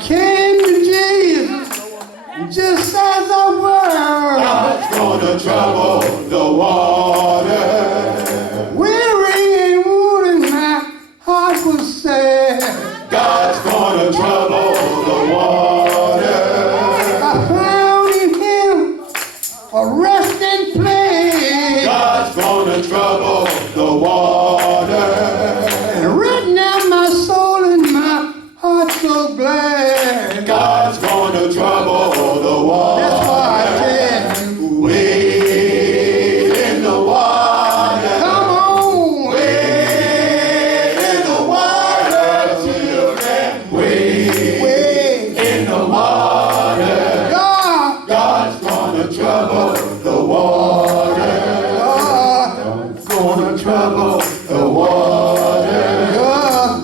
came to Jesus just as I was. God's gonna trouble the water. Weary and wounded, my heart was sad. God's gonna trouble the water. I found in him a resting place. God's gonna trouble the water. And right now my soul and my heart so glad. God's gonna trouble the water. That's why I tell you, Wade in the water. come on. Wade in the water, children. Wade in the water. God, God's gonna trouble the water. God, Gonna trouble the water.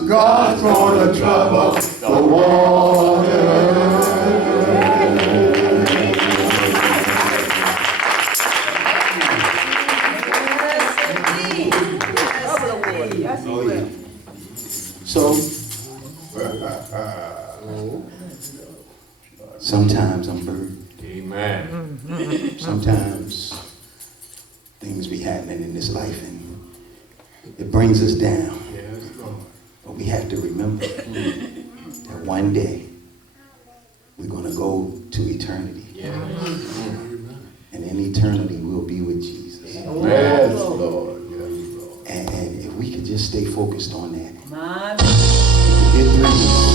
God's Gonna trouble the water. So, sometimes I'm burdened. Amen. Sometimes things be happening in this life and it brings us down. Yes, Lord. But we have to remember that one day we're going to go to eternity. Yes. And in eternity we'll be with Jesus. Yes, Lord. Yes, Lord. And if we could just stay focused on that. Man. Get through this.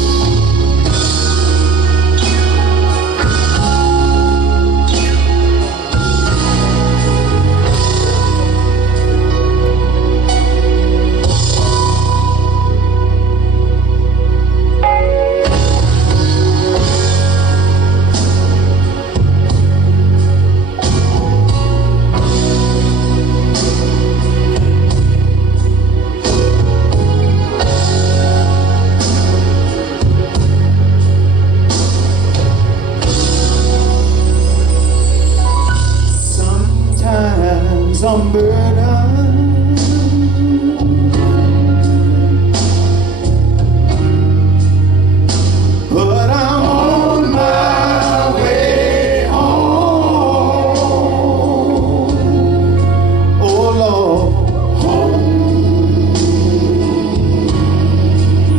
Sometimes I'm burdened, but I'm on my way home. Oh Lord, home.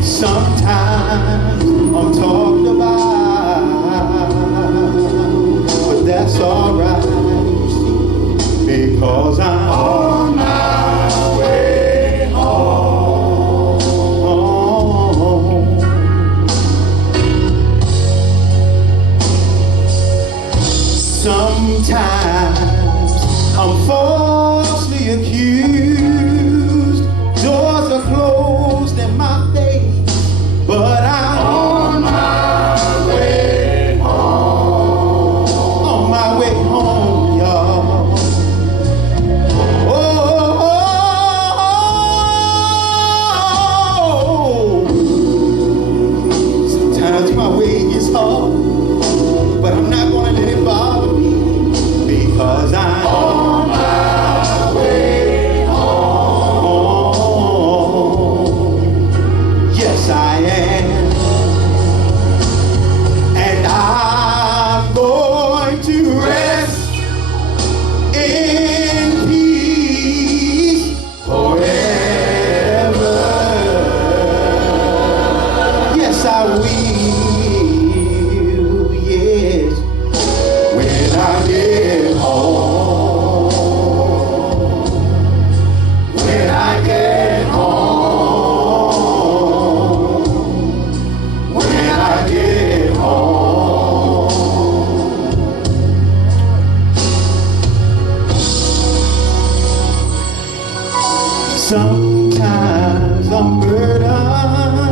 Sometimes I'm talked about, but that's alright. Because I'm on my way home. Sometimes I'm falsely accused. Doors are closed in my face, but I'm on my way home. On my way home, y'all. Sometimes my way is hard, but I'm not gonna let it bother me because I'm on my way home. Yes, I am, and I'm going to rest in peace forever. Yes, I will. Yes, when I get home. When I get home. When I get home. Sometimes I'm burdened,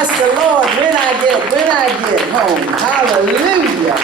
Bless the Lord when I get home. Hallelujah.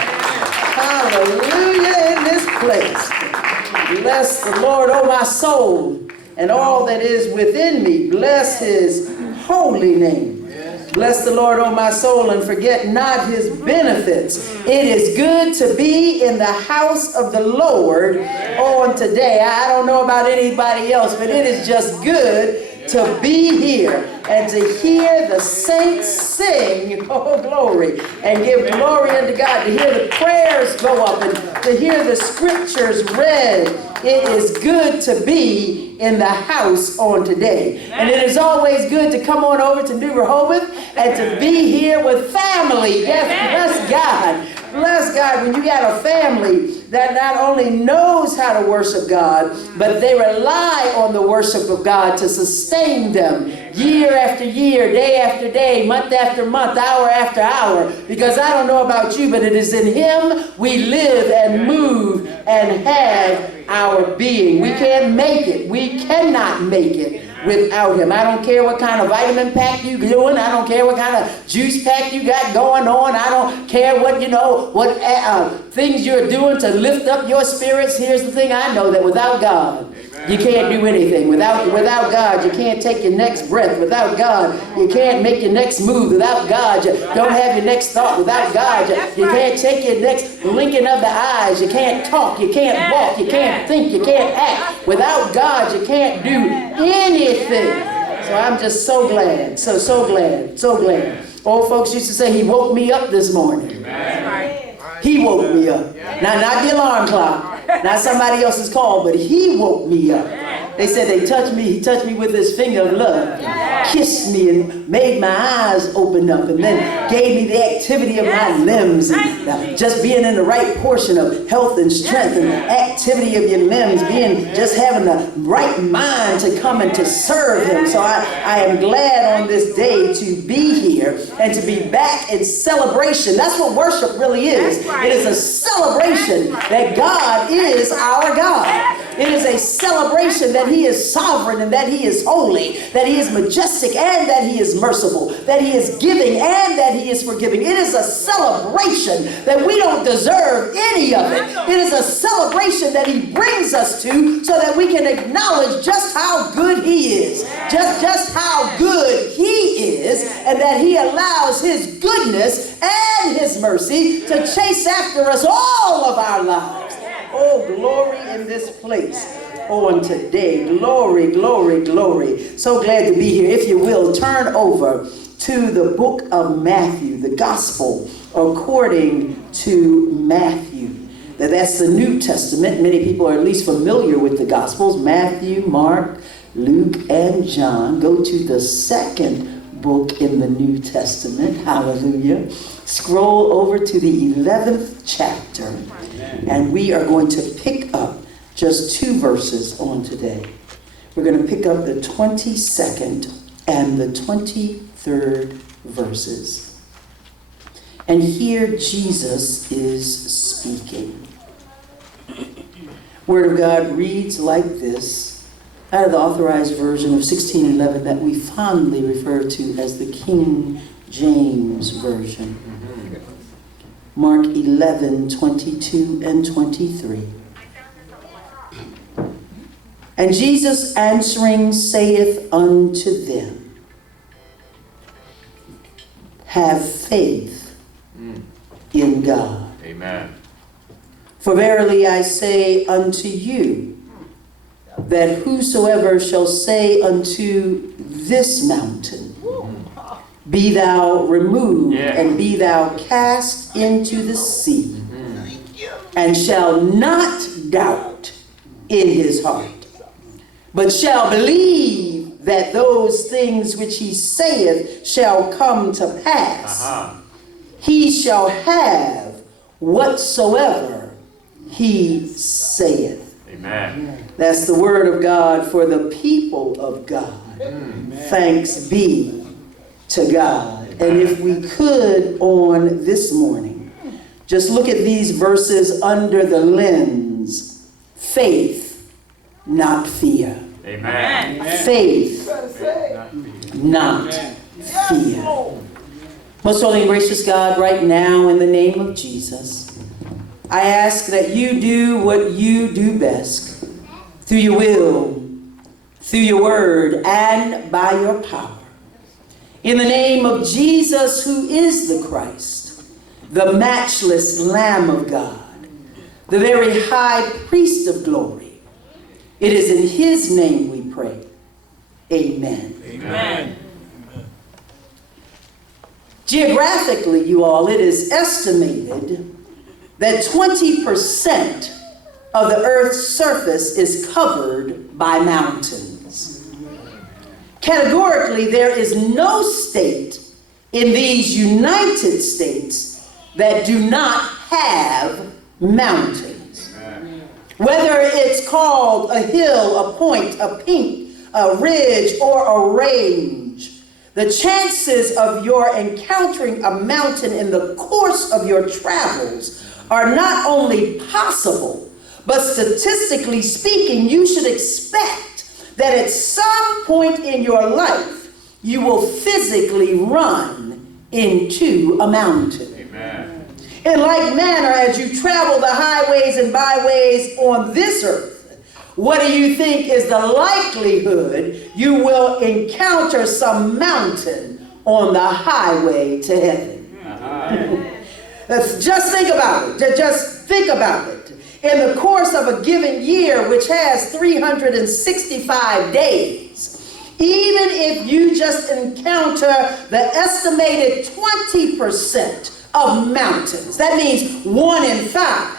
Hallelujah in this place. Bless the Lord, oh my soul, and all that is within me. Bless his holy name. Bless the Lord, oh my soul, and forget not his benefits. It is good to be in the house of the Lord on today. I don't know about anybody else, but it is just good to be here and to hear the saints sing, oh glory, and give glory unto God, to hear the prayers go up and to hear the scriptures read. It is good to be in the house on today. And it is always good to come on over to New Rehoboth and to be here with family. Yes, bless God. Bless God when you got a family that not only knows how to worship God, but they rely on the worship of God to sustain them year after year, day after day, month after month, hour after hour. Because I don't know about you, but it is in him we live and move and have our being. We can't make it. We cannot make it without him. I don't care what kind of vitamin pack you doing. I don't care what kind of juice pack you got going on. I don't care what, what things you're doing to lift up your spirits. Here's the thing I know, that without God, you can't do anything. Without God, you can't take your next breath. Without God, you can't make your next move. Without God, you don't have your next thought. Without God, you can't take your next blinking of the eyes. You can't talk. You can't walk. You can't think. You can't act. Without God, you can't do anything. So I'm just so glad. So glad. Old folks used to say, he woke me up this morning. He woke me up. Now, not the alarm clock. Not somebody else's call, but he woke me up. They said he touched me with his finger of love. Kissed me and made my eyes open up, and then gave me the activity of my limbs. And just being in the right portion of health and strength and activity of your limbs, just having the right mind to come and to serve him. So I am glad on this day to be here and to be back in celebration. That's what worship really is. It is a celebration that God is our God. It is a celebration that he is sovereign and that he is holy, that he is majestic and that he is merciful, that he is giving and that he is forgiving. It is a celebration that we don't deserve any of it. It is a celebration that he brings us to so that we can acknowledge just how good he is, just how good he is, and that he allows his goodness and his mercy to chase after us all of our lives. Oh, glory in this place on today. Glory, glory, glory. So glad to be here. If you will, turn over to the book of Matthew, the gospel according to Matthew. That's the New Testament. Many people are at least familiar with the gospels. Matthew, Mark, Luke, and John. Go to the second book in the New Testament. Hallelujah. Scroll over to the 11th chapter. And we are going to pick up just 2 verses on today. We're going to pick up the 22nd and the 23rd verses. And here Jesus is speaking. Word of God reads like this, out of the Authorized Version of 1611 that we fondly refer to as the King James Version. Mark 11:22 and 23. And Jesus answering saith unto them, have faith in God. Amen. For verily I say unto you, that whosoever shall say unto this mountain, be thou removed, and be thou cast into the sea, and shall not doubt in his heart, but shall believe that those things which he saith shall come to pass, he shall have whatsoever he saith. Amen. That's the word of God for the people of God. Thanks be to God. And if we could on this morning, just look at these verses under the lens, faith, not fear. Amen. Faith, not fear. Most holy and gracious God, right now in the name of Jesus, I ask that you do what you do best through your will, through your word, and by your power. In the name of Jesus, who is the Christ, the matchless Lamb of God, the very high priest of glory. It is in his name we pray. Amen. Amen. Geographically, you all, it is estimated that 20% of the Earth's surface is covered by mountains. Categorically, there is no state in these United States that do not have mountains. Whether it's called a hill, a point, a peak, a ridge, or a range, the chances of your encountering a mountain in the course of your travels are not only possible, but statistically speaking, you should expect that at some point in your life, you will physically run into a mountain. Amen. In like manner, as you travel the highways and byways on this earth, what do you think is the likelihood you will encounter some mountain on the highway to heaven? Just think about it. Just think about it. In the course of a given year, which has 365 days, even if you just encounter the estimated 20% of mountains, that means 1 in 5.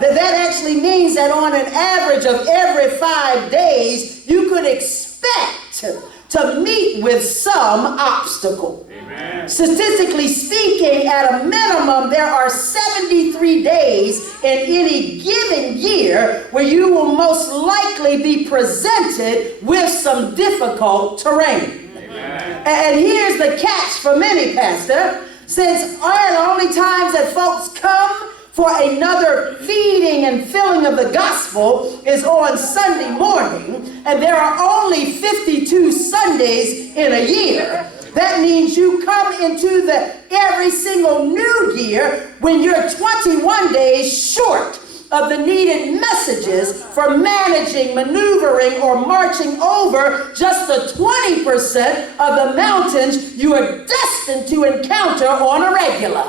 That actually means that on an average of every 5 days, you could expect to meet with some obstacle. Amen. Statistically speaking, at a minimum, there are 73 days in any given year where you will most likely be presented with some difficult terrain. Amen. And here's the catch for many, Pastor. Since the only times that folks come for another feeding and filling of the gospel is on Sunday morning, and there are only 52 Sundays in a year. That means you come into the every single new year when you're 21 days short of the needed messages for managing, maneuvering, or marching over just the 20% of the mountains you are destined to encounter on a regular.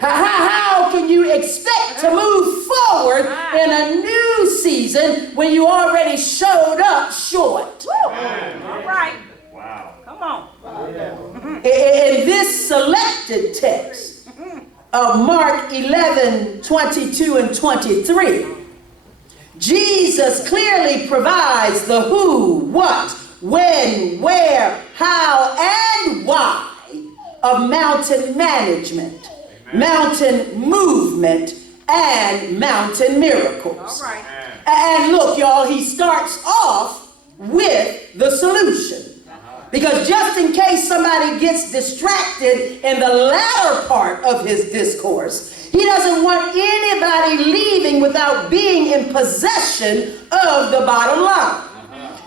How can you expect to move forward in a new season when you already showed up short? All right. Wow. Come on. In this selected text of Mark 11, 22 and 23, Jesus clearly provides the who, what, when, where, how, and why of mountain management, mountain movement, and mountain miracles. All right. And look, y'all, he starts off with the solution. Because just in case somebody gets distracted in the latter part of his discourse, he doesn't want anybody leaving without being in possession of the bottom line.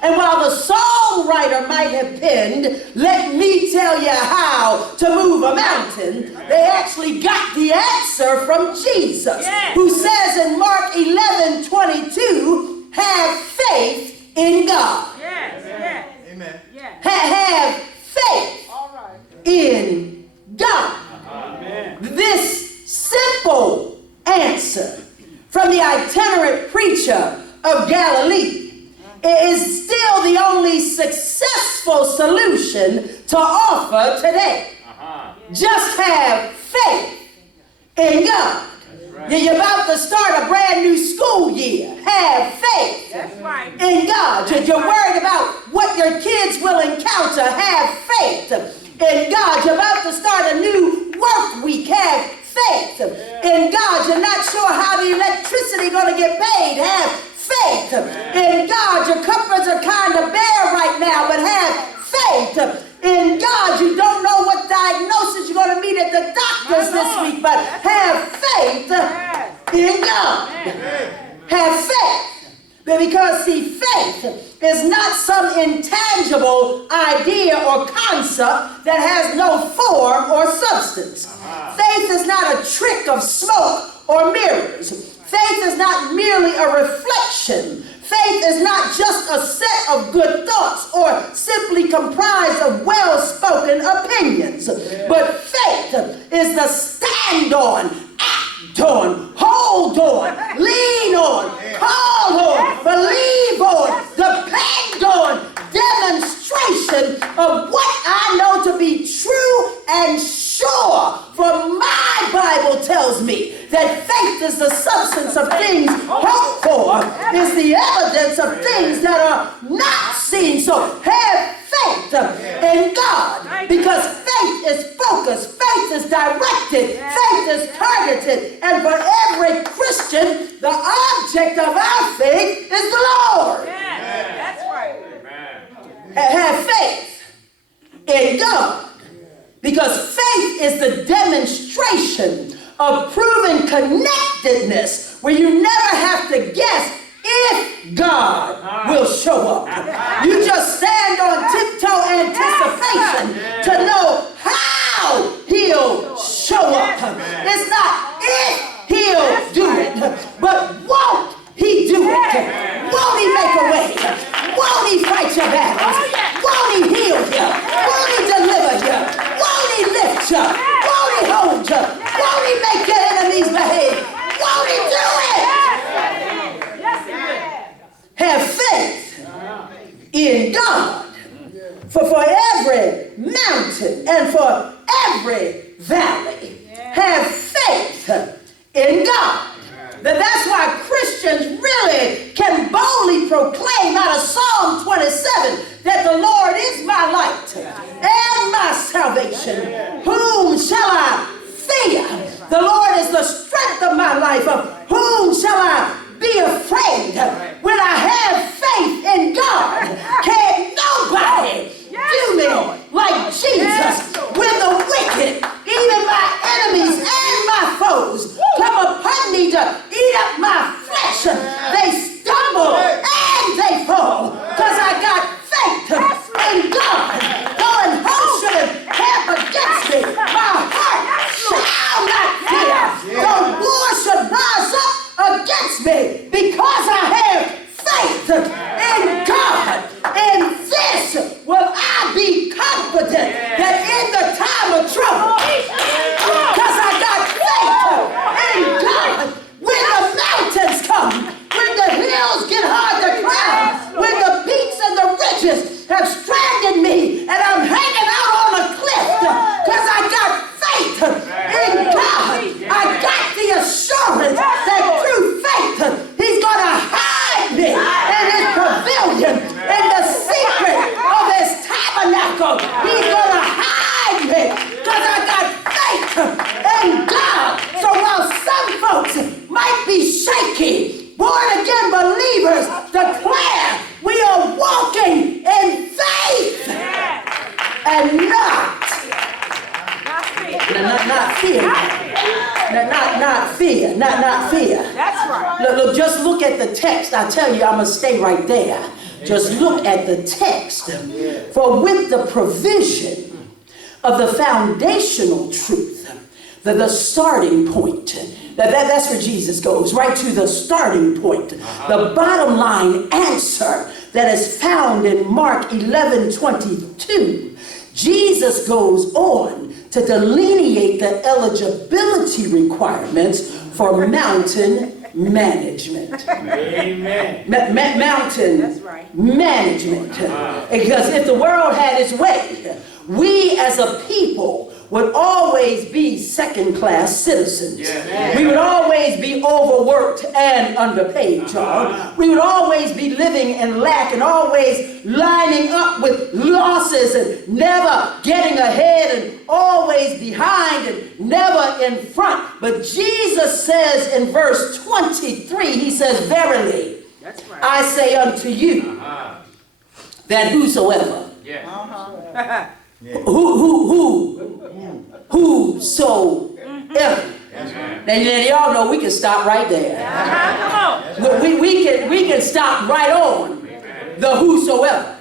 And while the songwriter might have penned, "Let me tell you how to move a mountain," they actually got the answer from Jesus, Yes. who says in Mark 11:22, "Have faith in God." Yes. Yes. Amen. Yes. Have faith in God. This simple answer from the itinerant preacher of Galilee is still the only successful solution to offer today. Just have faith in God. You're about to start a brand new school year. Have faith That's right. in God. You're worried about what your kids will encounter. Have faith in God. You're about to start a new work week. Have faith in God. You're not sure how the electricity is going to get paid. Have faith in God. Your cupboards are kind of bare right now, but have faith in God. You don't know what diagnosis you're going to meet at the doctor's this week, but have faith in God. Have faith. Because see, faith is is not some intangible idea or concept that has no form or substance. Faith is not a trick of smoke or mirrors. Faith is not merely a reflection. Faith is not just a set of good thoughts or simply comprised of well-spoken opinions. But faith is the stand on, act on, hold on, lean on, call on, believe on, depend on demonstration of what I know to be true and sure. For my Bible tells me that faith is the substance of things hoped for, is the evidence of things that are not seen. So have faith in God, because faith is focused, faith is directed, faith is targeted, and for every Christian, the object of our faith is the Lord. That's right. Have faith in God, because faith is the demonstration of proven connectedness, where you never have to guess if God will show up. You just stand on tiptoe anticipation to know how he'll show up. It's not if he'll do it, but won't he do it? Won't he make a way? Won't he fight your battles? Won't he heal you? Won't he deliver you? Won't he lift you? Won't he hold you? Won't he make your enemies behave? Won't he do it? Have faith in God. For every mountain and for every valley, have faith in God. That's why Christians really can boldly proclaim out of Psalm 27 that the Lord is my light and my salvation. Whom shall I fear? The Lord is the strength of my life. Of whom shall I be afraid? When I have faith in God, can't nobody do me like Jesus. When the wicked, even my enemies and my foes, come upon me to eat up my flesh, they stumble and they fall, because I got faith in God. Though an host should encamp against me, my heart shall not fear. Though war should rise up against me, because I have faith in God. In this will I be confident that in the time of trouble, because I got faith in God, when the mountains come, when the hills get hard to climb, when the peaks and the ridges have stranded me and I'm hanging out on a cliff, because I got faith in God, I got the assurance that through faith he's going to hide me in his pavilion, in the secret of his tabernacle. He's going to hide me because I got faith in God. So while some folks might be shaky, born again believers declare we are walking in faith and not fear. Not fear. That's right. Look, just look at the text. I tell you, I'm going to stay right there. Just look at the text. For with the provision of the foundational truth, the starting point, that's where Jesus goes, right to the starting point. The bottom line answer that is found in Mark 11:22. Jesus goes on to delineate the eligibility requirements for mountain management. Amen. Mountain management. Because if the world had its way, we as a people would always be second-class citizens. We would always be overworked and underpaid, y'all. We would always be living in lack and always lining up with losses and never getting ahead and always behind and never in front. But Jesus says in verse 23, he says, verily, I say unto you, that whosoever, whosoever. Now y'all know we can stop right there. We can stop right on the whosoever.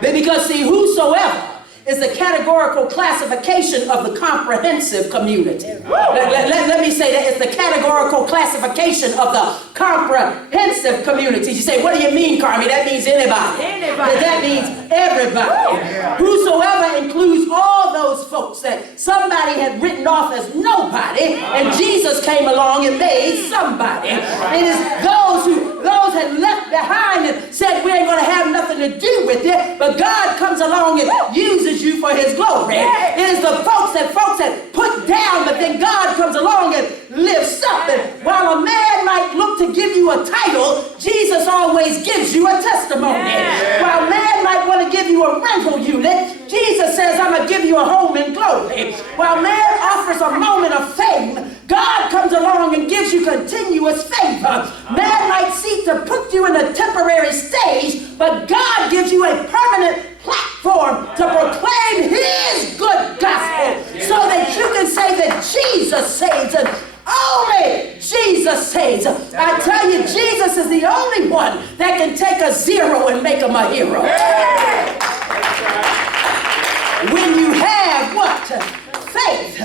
Because see, whosoever is the categorical classification of the comprehensive community. Let me say that it's the categorical classification of the comprehensive community. You say, what do you mean, Carmi? That means anybody. That means everybody. Whosoever includes all those folks that somebody had written off as nobody, and Jesus came along and made somebody. It is those had left behind and said, we ain't going to have nothing to do with it, but God comes along and uses you for his glory. It is the folks that put down, but then God comes along and lifts up. And while a man might look to give you a title, Jesus always gives you a testimony. While man might want to give you a rental unit, Jesus says, I'm going to give you a home in glory. While man offers a moment of fame, God comes along and gives you continuous favor. Man might seek to put you in a temporary stage, but God gives you a permanent platform to proclaim his good gospel so that you can say that Jesus saves and only Jesus saves. I tell you, Jesus is the only one that can take a zero and make him a hero. When you have what? Faith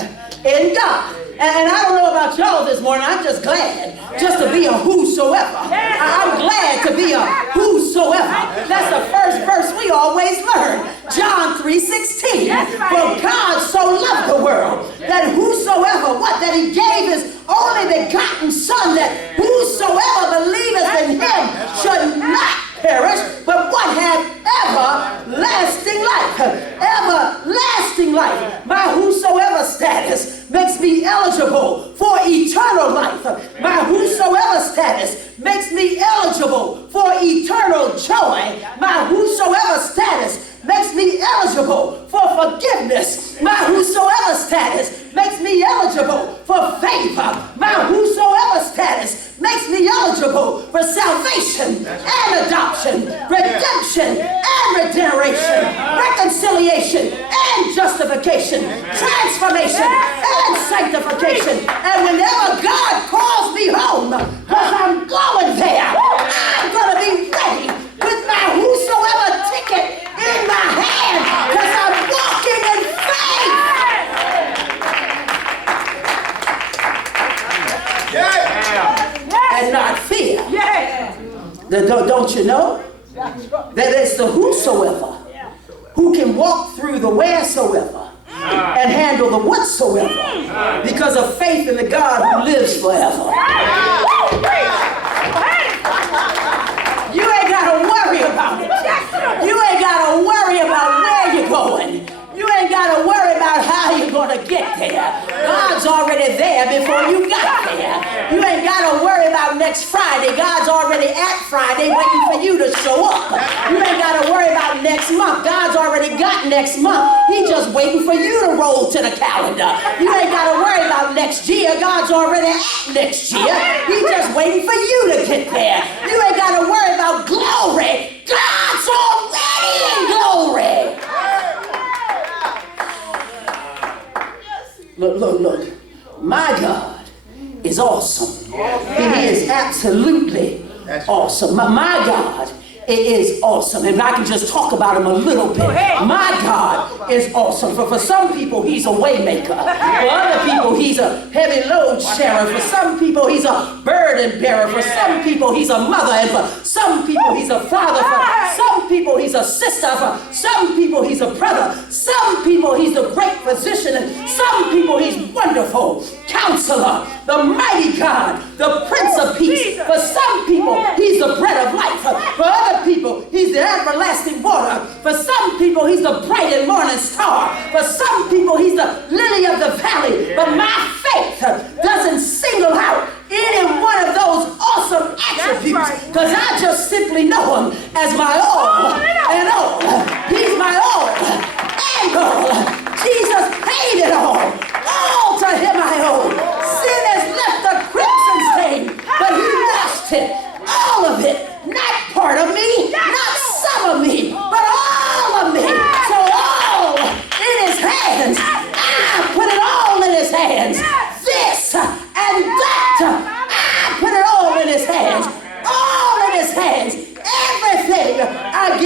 in God. And I don't know about y'all this morning, I'm just glad just to be a whosoever. I'm glad to be a whosoever. That's the first verse we always learn. John 3:16. For God so loved the world that whosoever, what? That he gave his only begotten Son, that whosoever believeth in him should not perish, but what? Have everlasting life. Everlasting life. My whosoever status makes me eligible for eternal life. My whosoever status makes me eligible for eternal joy. My whosoever status makes me eligible for forgiveness. My whosoever status makes me eligible for favor. My whosoever status makes me eligible for salvation and adoption, redemption and regeneration, reconciliation and justification, transformation and sanctification. And whenever God calls me home, because I'm going there, I'm going to be ready with my whosoever ticket in my hand, because I'm walking in faith. And not fear. Don't you know that it's the whosoever who can walk through the wheresoever and handle the whatsoever because of faith in the God who lives forever. You ain't got to worry about it. You ain't got to worry about where you're going. You ain't got to worry about how you're going to get there. God's already there before you got there. You ain't got to worry about next Friday. God's already at Friday waiting for you to show up. You ain't got to worry about next month. God's already got next month. He's just waiting for you to roll to the calendar. You ain't got to worry about next year. God's already at next year. He's just waiting for you to get there. You ain't got to worry about glory. God's already in glory. Look. My God is awesome. He is absolutely awesome. My God is awesome. And I can just talk about him a little bit. My God is awesome. For some people, he's a way maker. For other people, he's a heavy load sharer. For some people, he's a burden bearer. For some people, he's a mother. And for some people, he's a father. For some people, he's a sister. For some people, he's a brother. Some people, he's the great physician. And some people, he's wonderful Counselor, the mighty God, the Prince of Peace. For some people, he's the bread of life. For other people, he's the everlasting water. For some people, he's the bright and morning star. For some people, he's the lily of the valley. But my faith doesn't single out any one of those awesome attributes, because I just simply know him as my all and all. He's my all and all. Jesus paid it all. All to him I owe. Sin has left a crimson stain, but he washed it. All of it. Not part of me, not some of me, but all of me. So all in his hands. I put it all in his hands. This and that. I put it all in his hands. All in his hands. Everything I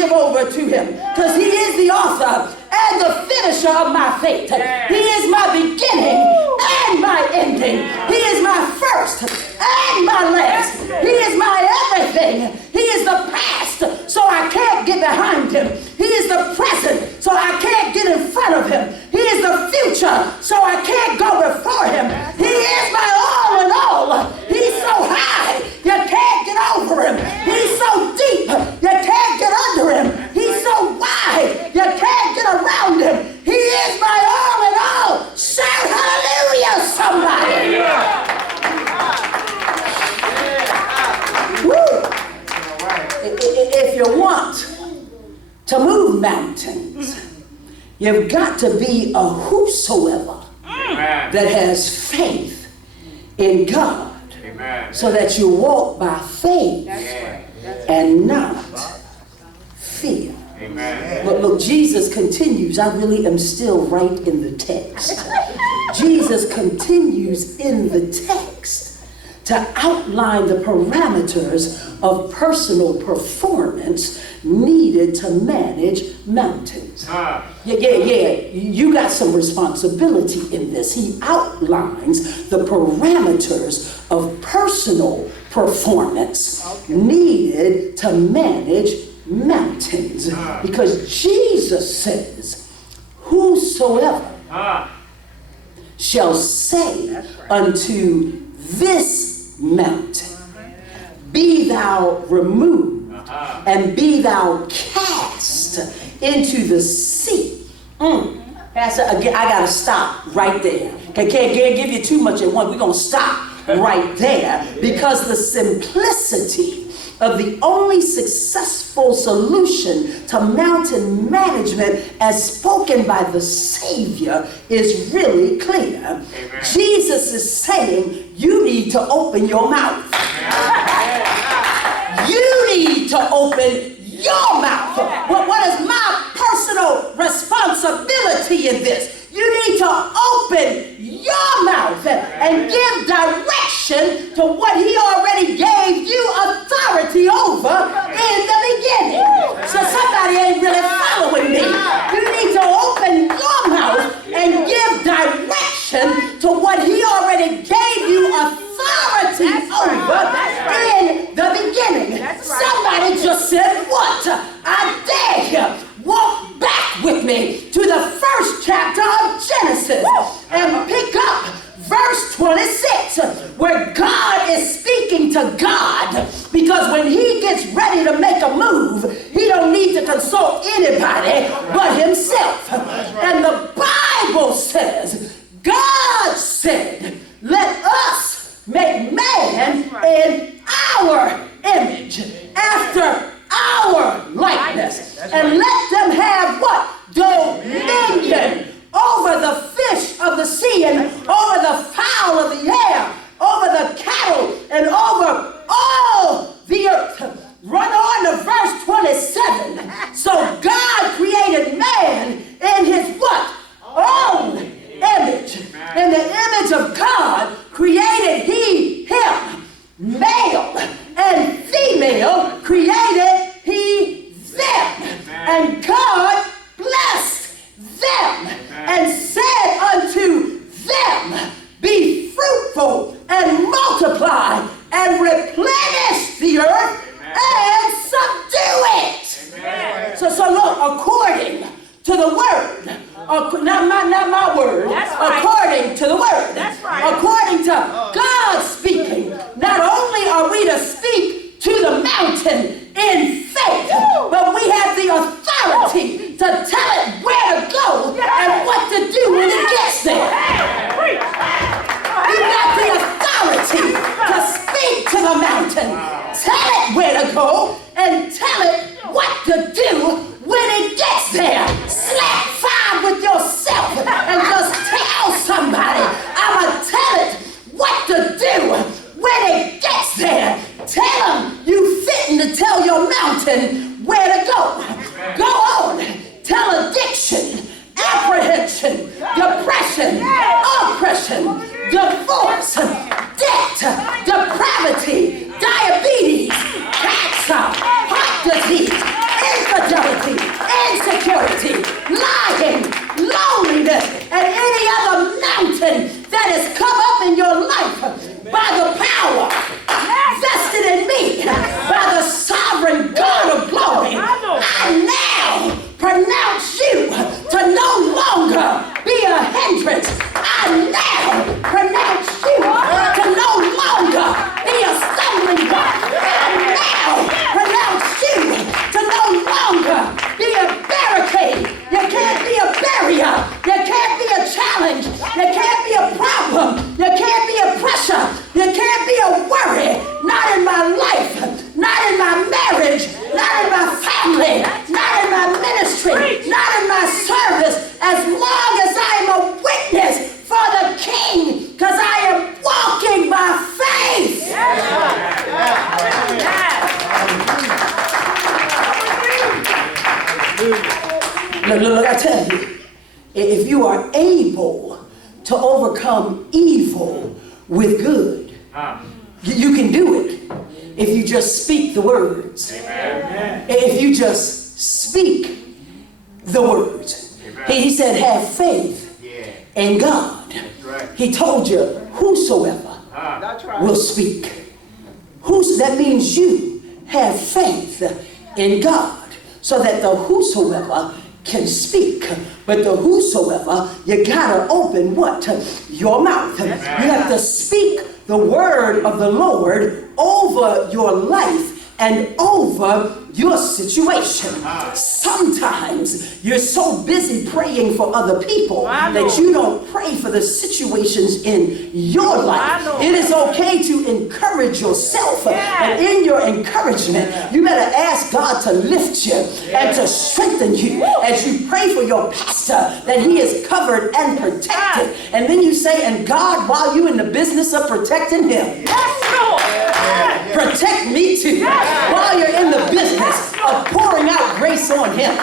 He is my beginning and my ending. He is my first and my last. He is my everything. He is the past, so I can't get behind him. He is the present, so I can't get in front of him. He is the future, so I can't go before him. He is my all in all. He's so high, you can't get over him. He's so deep, you can't get under him. He's so wide, you can't get around him. He is my all in all. Shout hallelujah, somebody. Woo. If you want to move mountains, you've got to be a whosoever that has faith in God. So that you walk by faith and not fear. Look, Jesus continues. I really am still right in the text. Jesus continues in the text to outline the parameters of personal performance needed to manage mountains. You got some responsibility in this. He outlines the parameters of personal performance needed to manage mountains. Because Jesus says, whosoever shall say unto this mountain, be thou removed and be thou cast into the sea. Pastor, again, I gotta stop right there. Can't give you too much at once. We're gonna stop right there because the simplicity of the only successful solution to mountain management as spoken by the Savior is really clear. Amen. Jesus is saying you need to open your mouth. You need to open your mouth. What is my personal responsibility in this? You need to open your mouth and give direction to what he already gave you authority over in the beginning. So somebody ain't really following me. You need to open your mouth and give direction to what he already gave you authority over in the beginning. Somebody just said what? I dare you. Walk back with me to the first chapter of Genesis and pick up verse 26, where God is speaking to God, because when he gets ready to make a move, he don't need to consult anybody but himself. And the Bible says, God said, let us make man in our image, after our likeness, and let them have what? Dominion over the fish of the sea and over the fowl of the air, over the cattle and over all the earth. Run on to verse 27. So God created man in his what? Own image. In the image of God created he him. Male and female created he them. And God blessed them and said unto them, be fruitful and multiply and replenish the earth and subdue it. So look, according to the word, not my word, according to the word, according to God speaking, not only are we to speak to the mountain in faith, but we have the authority to tell it where to go and what to do when it gets there. You got the authority to speak to the mountain, tell it where to go, and tell it what to do when it gets there. Slap five with yourself and just tell somebody, I'ma tell it what to do when it gets there. Tell them you fitting to tell your mountain where to go. Go on, tell addiction, apprehension, depression, oppression, divorce, debt, depravity, diabetes, cancer, heart disease, infidelity, insecurity, lying, loneliness, and able to overcome evil with good. You can do it if you just speak the words. Amen. If you just speak the words. He said, have faith in God. He told you, whosoever will speak. That means you have faith in God, so that the whosoever can speak. But the whosoever, you gotta open what? Your mouth. You have to speak the word of the Lord over your life and over your situation. Sometimes you're so busy praying for other people that you don't pray for the situations in your life. It is okay to encourage yourself, but in your encouragement, you better ask God to lift you and to strengthen you as you pray for your pastor that he is covered and protected. And then you say, and God, while you're in the business of protecting him, protect me too. While you're in the business of pouring out grace on him,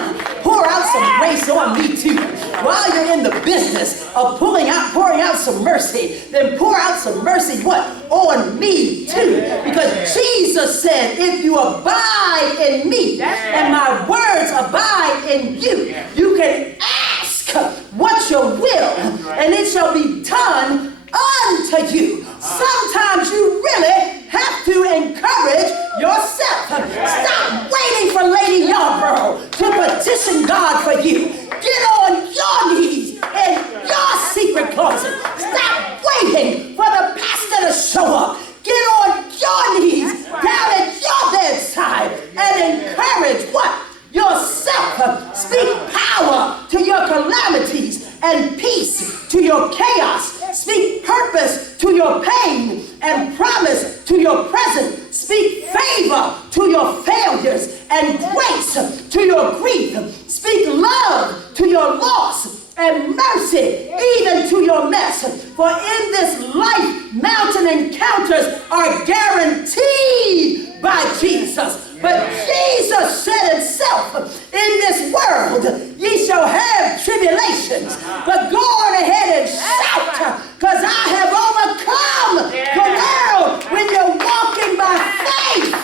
pour out some grace on me too. While you're in the business of pouring out some mercy, then pour out some mercy, what? On me too. Because Jesus said, if you abide in me and my words abide in you, you can ask what you will and it shall be done unto you. Sometimes you really have to encourage yourself. Stop waiting for Lady Yarborough to petition God for you. Get on your knees in your secret closet. Stop waiting for the pastor to show up. Get on your knees down at your bedside and encourage what? Yourself. Speak power to your calamities and peace to your chaos. Speak purpose to your pain and promise to your present. Speak favor to your failures and grace to your grief. Speak love to your loss and mercy even to your mess. For in this life, mountain encounters are guaranteed by Jesus. But Jesus said himself, in this world ye shall have tribulations. But go on ahead and shout, because I have overcome the world when you're walking by faith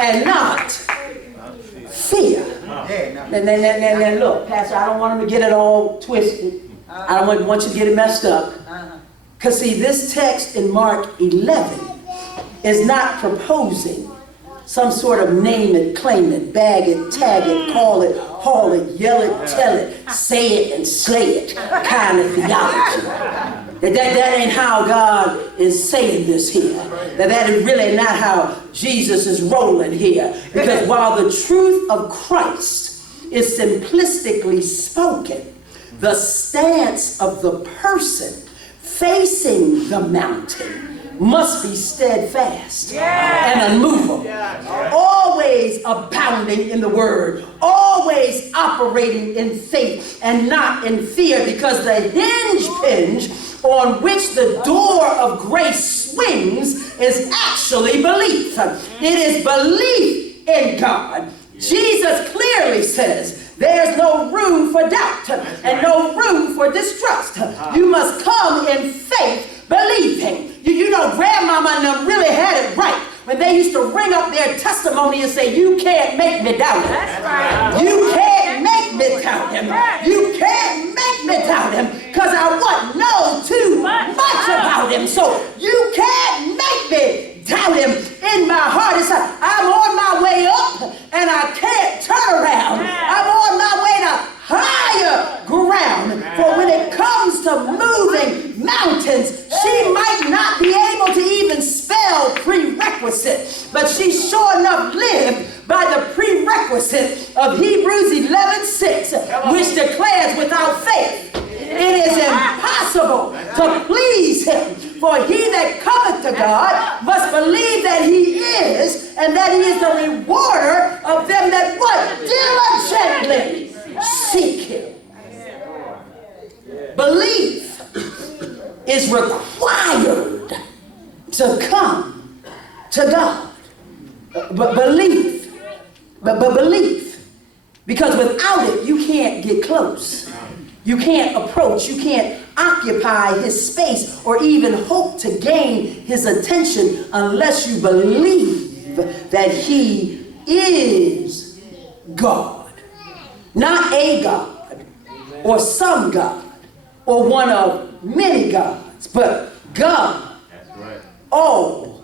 and not fear. Now look, Pastor, I don't want him to get it all twisted. I don't want you to get it messed up. Because see, this text in Mark 11 is not proposing some sort of name it, claim it, bag it, tag it, call it, haul it, yell it, tell it, say it and slay it kind of theology. That ain't how God is saying this here. That is really not how Jesus is rolling here. Because while the truth of Christ is simplistically spoken, the stance of the person facing the mountain must be steadfast and unmovable, always abounding in the word, always operating in faith and not in fear, because the hinge on which the door of grace swings is actually belief. It is belief in God. Jesus clearly says there's no room for doubt and no room for distrust. You must come in faith, believing. You know, grandmama and them really had it right when they used to ring up their testimony and say, you can't make me doubt him. That's right. You can't make me doubt him. You can't make me doubt him, because I know too much about him. So you can't make me doubt him. In my heart, it's like, I'm on my way up and I can't turn around. I'm on my way to higher ground. For when it comes to moving mountains, she might not be able to even spell prerequisite, but she sure enough lived by the prerequisite of Hebrews 11:6, which declares without faith it is impossible to please him. For he that cometh to God must believe that he is, and that he is the rewarder of them that what? Diligently seek him. Belief is required to come to God. But belief Because without it, you can't get close. You can't approach. You can't occupy his space or even hope to gain his attention unless you believe that he is God. Not a God or some God or one of many gods, but God all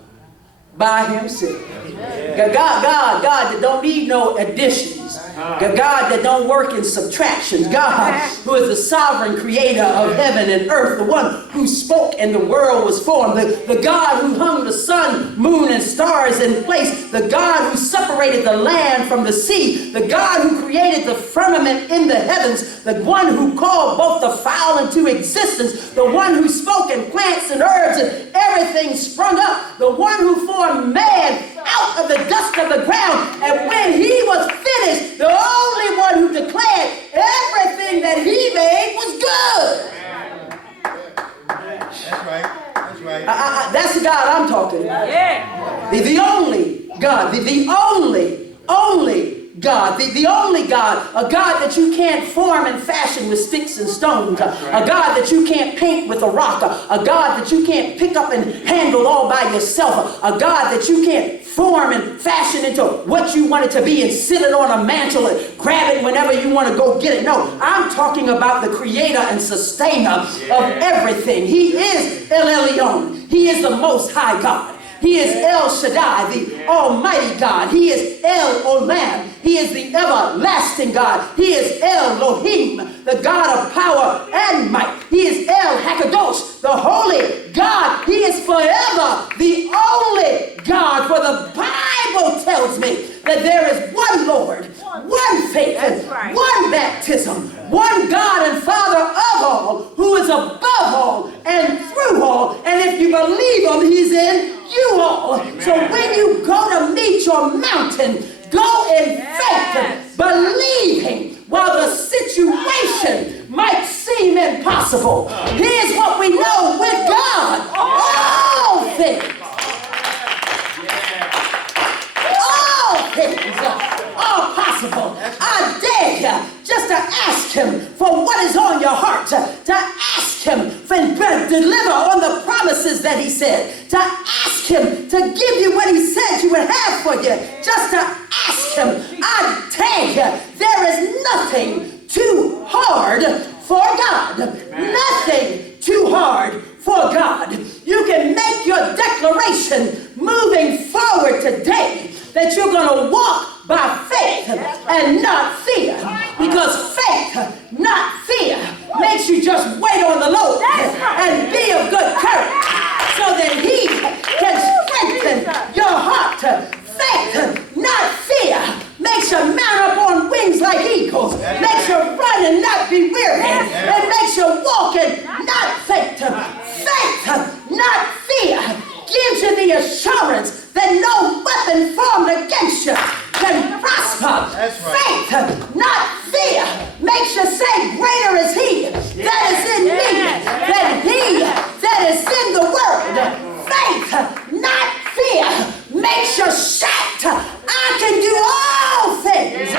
by himself. God that don't need no additions. God that don't work in subtractions. God who is the sovereign creator of heaven and earth, the one who spoke and the world was formed, the God who hung the sun, moon, and stars in place, the God who separated the land from the sea, the God who created the firmament in the heavens, the one who called both the fowl into existence, the one who spoke and plants and herbs and everything sprung up, the one who formed man out of the dust of the ground, and when he was finished, the only one who declared everything that he made was good. That's right. That's right. That's the God I'm talking about. Yeah. The only God, the only God, the only God, a God that you can't form and fashion with sticks and stones, a God that you can't paint with a rock, a God that you can't pick up and handle all by yourself, a God that you can't form and fashion into what you want it to be and sit it on a mantle and grab it whenever you want to go get it. No, I'm talking about the creator and sustainer of everything. He is El Elyon. He is the Most High God. He is El Shaddai, the Almighty God. He is El Olam. He is the everlasting God. He is Elohim, the God of power and might. He is El Hakadosh, the holy God. He is forever the only God. For the Bible tells me that there is one Lord, one faith, one baptism, one God and Father of all, who is above all and through all. And if you believe him, he's in you all. So when you go to meet your mountain, go in faith, believing while the situation might seem impossible. Here's what we know: with God, all things are possible. I dare you just to ask him for what is on your heart, to ask him for deliver on the promises that he said, to ask him to give you what he said you would have for you, just to ask him. I dare you, there is nothing too hard for God. Nothing too hard for God. You can make your declaration moving forward today that you're going to walk by faith and not fear. Because faith, not fear, makes you just wait on the Lord and be of good courage so that he can strengthen your heart. Faith, not fear, makes you mount up on wings like eagles, makes you run and not be weary, and makes you walk and not faint. Faith, not fear, gives you the assurance that no weapon formed against you can prosper. Faith, not fear, makes you say, greater is he that is in me than he that is in the world. Faith, not fear, makes you shout, I can do all things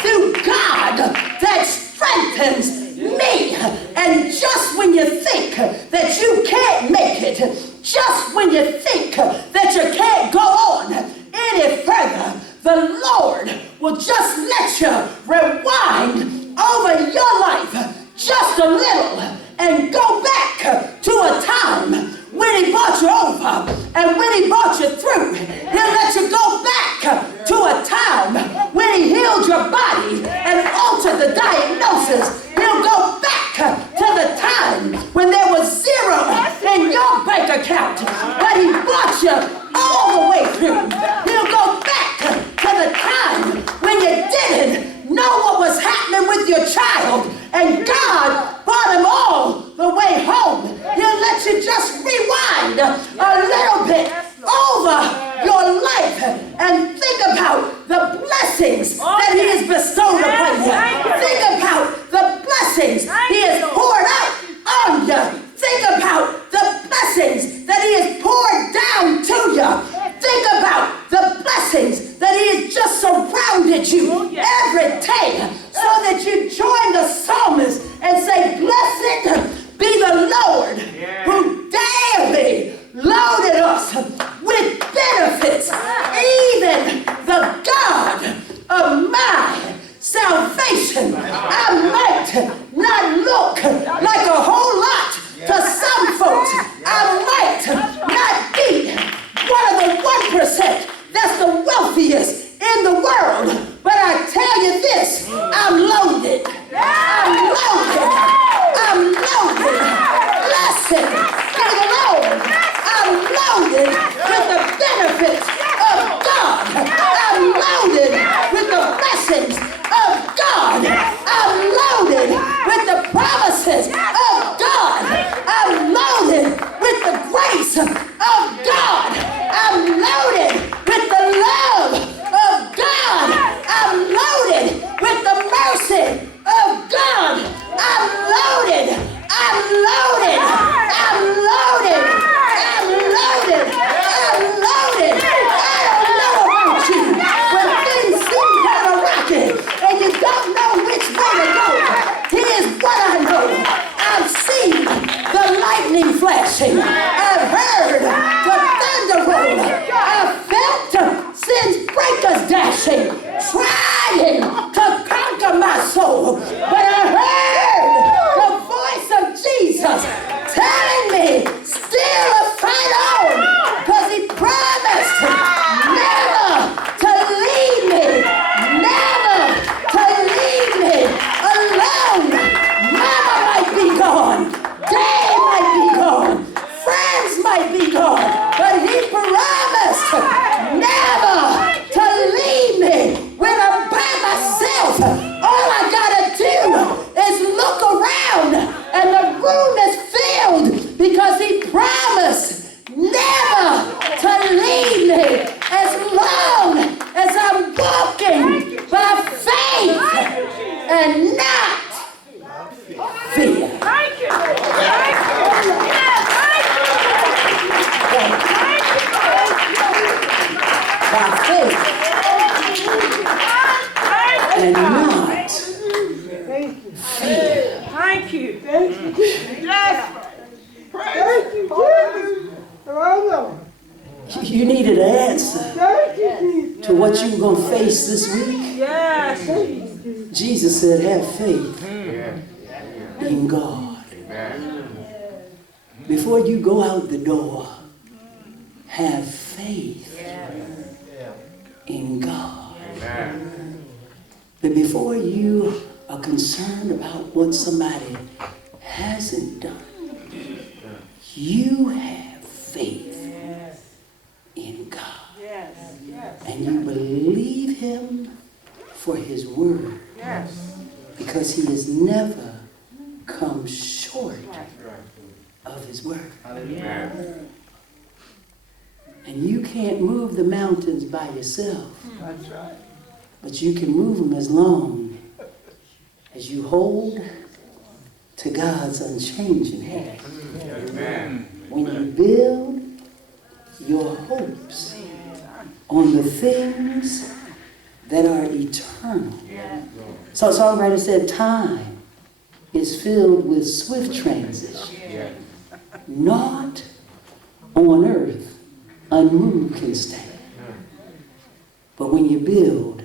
through God that strengthens me. And just when you think that you can't make it, just when you think that you can't go on any further, the Lord will just let you rewind over your life just a little and go back to a time when he brought you over and when he brought you through. He'll let you go back to a time when he healed your body and altered the diagnosis. He'll go back to the time when there was zero in your bank account, but he brought you all the way through. He'll go back to the time when you didn't know what was happening with your child, and God brought him all the way home. He'll let you just rewind a little bit over your life and think about the blessings that he has bestowed upon you. Think about the not look like a whole lot to some folks. I might not be one of the 1% that's the wealthiest in the world, but I tell you this, I'm loaded. I'm loaded. I'm loaded. Blessed be the Lord. I'm loaded with the benefits of God. I'm loaded with the blessings of God. I'm loaded with the promises of God. I'm loaded with the grace of God. I'm loaded with the love of God. I'm loaded with the mercy of God. I'm loaded. I'm loaded. I'm loaded. I'm loaded. I'm loaded. I don't know about you. When things seem kind of rocky and you don't know which way to go, here's what I know. I've seen the lightning flashing. I've heard the thunder roll. I've felt sin's breakers dashing, trying to conquer my soul. But I heard the voice of Jesus telling me, still a fight on, because he promised never to leave me, never to leave me alone. Mama might be gone, Daddy might be gone, friends might be gone, but he promised never to leave me when I'm by myself. All I gotta do is look around and the room is filled because he promised never to leave me as long as I'm walking by faith and not fear. Thank you. Thank you. Yeah, thank you. By faith and not fear. Thank you. Yes. Thank you, Jesus. Oh, You needed an answer thank you, Jesus. to what you were going to face this week. Yes. Jesus said, have faith in God. Before you go out the door, have faith in God. But before you are concerned about what somebody hasn't done, you have faith in God. And you believe him for his word. Because he has never come short of his word. And you can't move the mountains by yourself. That's right. But you can move them as long as you hold to God's unchanging hand. When you build your hopes on the things that are eternal. So the songwriter said, time is filled with swift transition. Naught on earth unmoved can stand. But when you build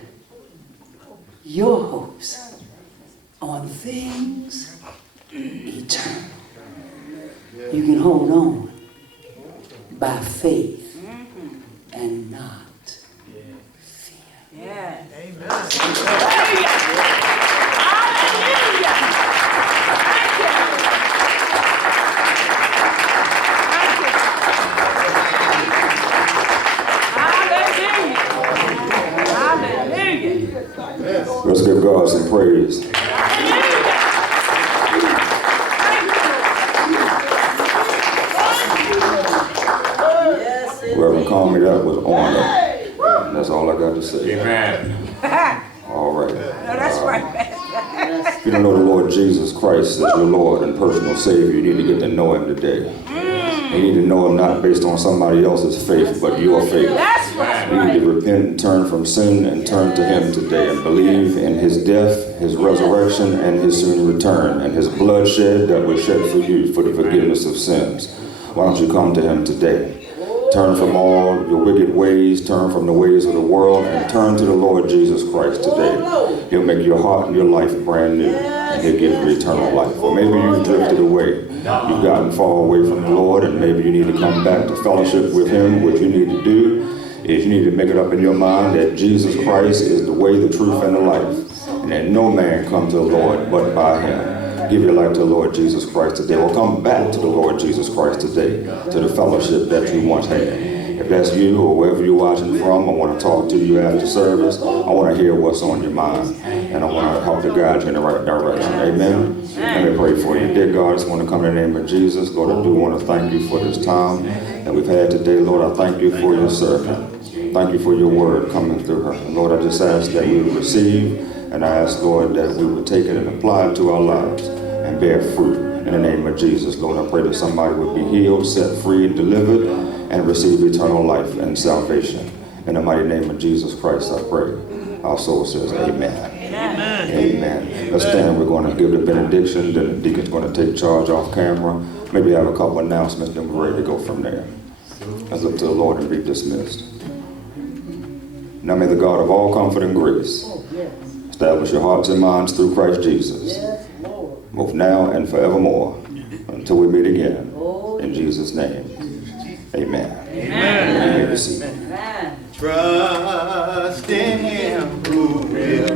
your hopes on things eternal, you can hold on by faith and not fear. Yes. Let's give God some praise. Reverend Carmi, that was on it. And that's all I got to say. Amen. All right. No, that's right. If you don't know the Lord Jesus Christ as your Lord and personal Savior, you need to get to know him today. You need to know him not based on somebody else's faith, but your faith. That's right. You need to repent and turn from sin and turn to him today and believe in his death, his resurrection, and his soon return, and his blood shed that was shed for you for the forgiveness of sins. Why don't you come to him today? Turn from all your wicked ways, turn from the ways of the world, and turn to the Lord Jesus Christ today. He'll make your heart and your life brand new. and he'll give you eternal life. Or maybe you've drifted away. You've gotten far away from the Lord, and maybe you need to come back to fellowship with him. What you need to do is you need to make it up in your mind that Jesus Christ is the way, the truth, and the life, and that no man comes to the Lord but by him. Give your life to the Lord Jesus Christ today, or come back to the Lord Jesus Christ today, to the fellowship that you once had. If that's you or wherever you're watching from, I want to talk to you after service. I want to hear what's on your mind, and I want to help to guide you in the right direction. Amen. Let me pray for you. Dear God, I just want to come in the name of Jesus. Lord, I do want to thank you for this time that we've had today. Lord, I thank you for your servant. Thank you for your word coming through her. Lord, I just ask that we would receive, and I ask, Lord, that we would take it and apply it to our lives and bear fruit. In the name of Jesus, Lord, I pray that somebody would be healed, set free, and delivered, and receive eternal life and salvation. In the mighty name of Jesus Christ, I pray. Our soul says amen. Amen. Amen. Let's stand. We're going to give the benediction. Then the deacon's going to take charge off camera. Maybe have a couple announcements, then we're ready to go from there. Let's look to the Lord and be dismissed. Now may the God of all comfort and grace establish your hearts and minds through Christ Jesus, both now and forevermore, until we meet again. In Jesus' name, amen. Amen. You may be seated. Trust in him who will